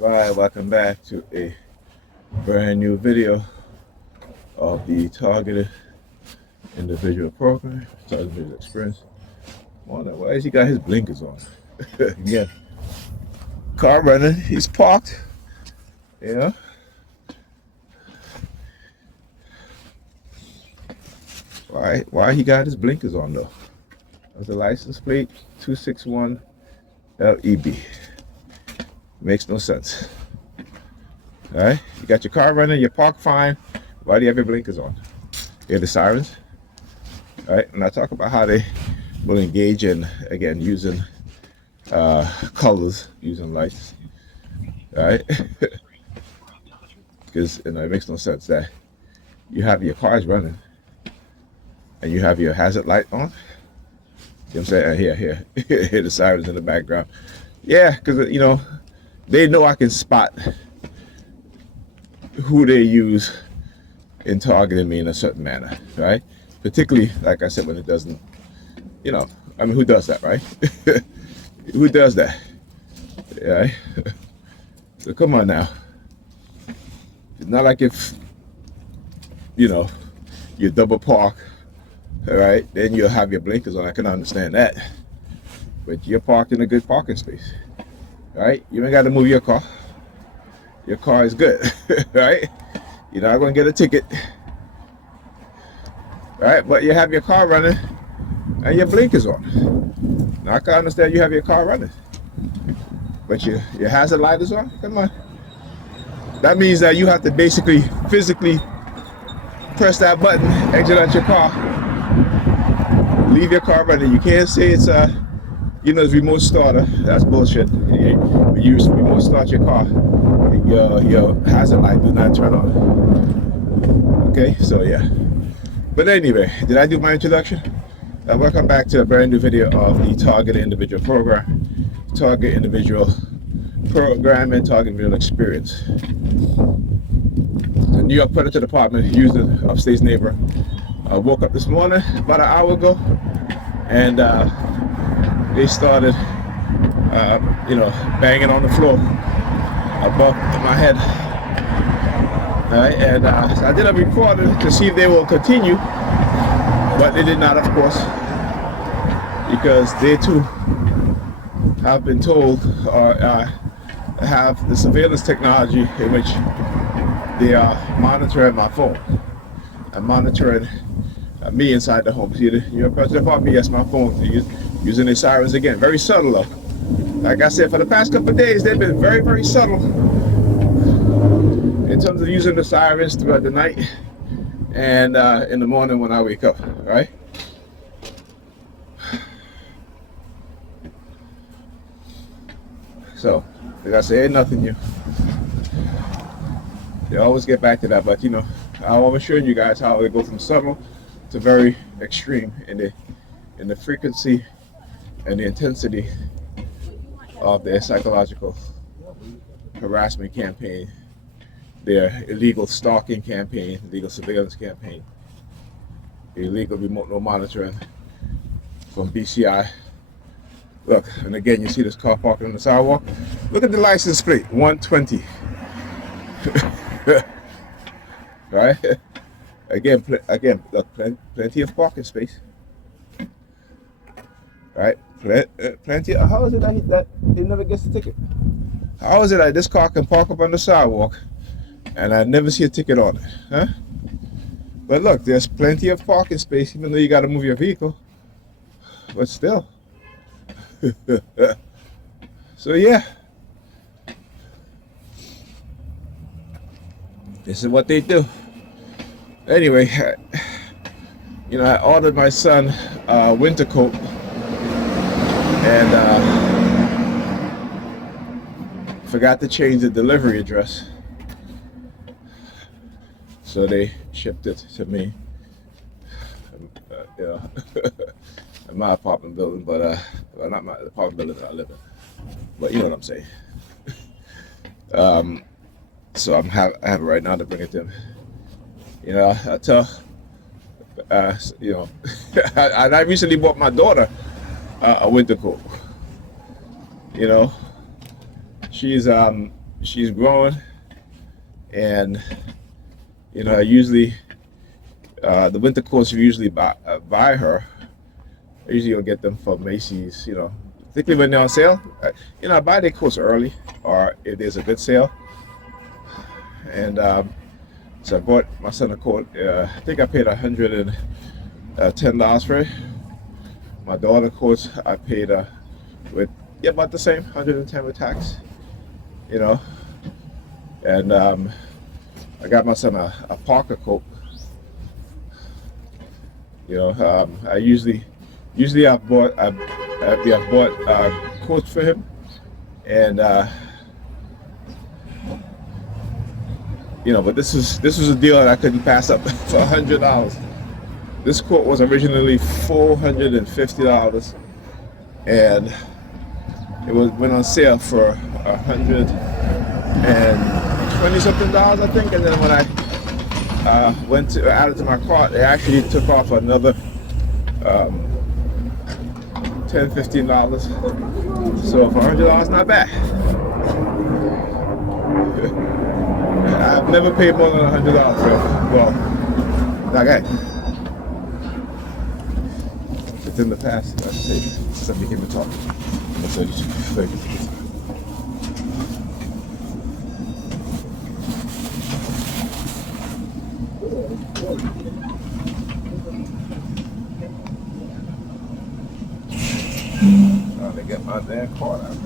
Alright, welcome back to a brand new video of the targeted individual program, targeted individual experience. Wonder why has he got his blinkers on? Again, car running, he's parked. Yeah. Why he got his blinkers on though? That's the license plate 261 LEB. Makes no sense. Alright, you got your car running, you're parked fine. Why do you have your blinkers on? Hear the sirens? Alright, and I talk about how they will engage in, again, using colors, using lights. Alright? Because it makes no sense that you have your cars running and you have your hazard light on. You know what I'm saying? Hear the sirens in the background. Yeah, because, they know I can spot who they use in targeting me in a certain manner, right? Particularly, like I said, when it doesn't, who does that, right? Who does that? Right? So come on now. It's not like if, you double park, all right, then you'll have your blinkers on. I can understand that. But you're parked in a good parking space, right? You ain't got to move your car. Your car is good, right? You're not going to get a ticket, right? But you have your car running and your blinkers on. Now I can understand you have your car running, but your hazard light is on. Come on. That means that you have to basically physically press that button, exit out your car, leave your car running. You can't say it's it's remote starter. That's bullshit. When you remote start your car, your hazard light do not turn on. Okay, so yeah. But anyway, did I do my introduction? Welcome back to a brand new video of the Targeted Individual Program. Target Individual Program and Target Individual Experience. The New York Predator Department using upstate neighbor. I woke up this morning about an hour ago and they started banging on the floor above my head. Right? And so I did a recording to see if they will continue, but they did not, of course, because they too have been told or have the surveillance technology in which they are monitoring my phone and monitoring me inside the home. See, you're President Dept, yes, my phone, using the sirens again. Very subtle though. Like I said, for the past couple of days, they've been very, very subtle in terms of using the sirens throughout the night and in the morning when I wake up, right? So, like I say, ain't nothing new. They always get back to that, but I'm always showing you guys how they go from subtle to very extreme in the frequency and the intensity of their psychological harassment campaign, their illegal stalking campaign, illegal surveillance campaign, illegal remote monitoring from BCI. Look, and again, you see this car parking on the sidewalk. Look at the license plate, 120. Right? Again, look, plenty of parking space. Right? Plenty. How is it that he never gets a ticket? How is it that this car can park up on the sidewalk and I never see a ticket on it? Huh? But look, there's plenty of parking space, even though you got to move your vehicle. But still. So yeah. This is what they do. Anyway, I ordered my son a winter coat. And forgot to change the delivery address, so they shipped it to me. In my apartment building, but well, not my apartment building that I live in, but you know what I'm saying. So I have it right now to bring it to him. I tell, I recently bought my daughter a winter coat. She's she's growing, and I usually the winter coats you usually buy her. I usually will get them from Macy's. Particularly when they're on sale. I buy their coats early, or if there's a good sale. And so I bought my son a coat. I think I paid $110 for it. My daughter coats I paid with about the same, 110 with tax. And I got my son a Parker coat. I usually I've bought coats for him, and but this was a deal that I couldn't pass up for $100. This coat was originally $450, and it went on sale for $120 something, I think. And then when I went to add it to my cart, they actually took off another $10-15. So for $100, not bad. I've never paid more than $100 for it. Well, okay. It's in the past. Let's see. Since I became a talk. Let's see. Trying to get my damn card out.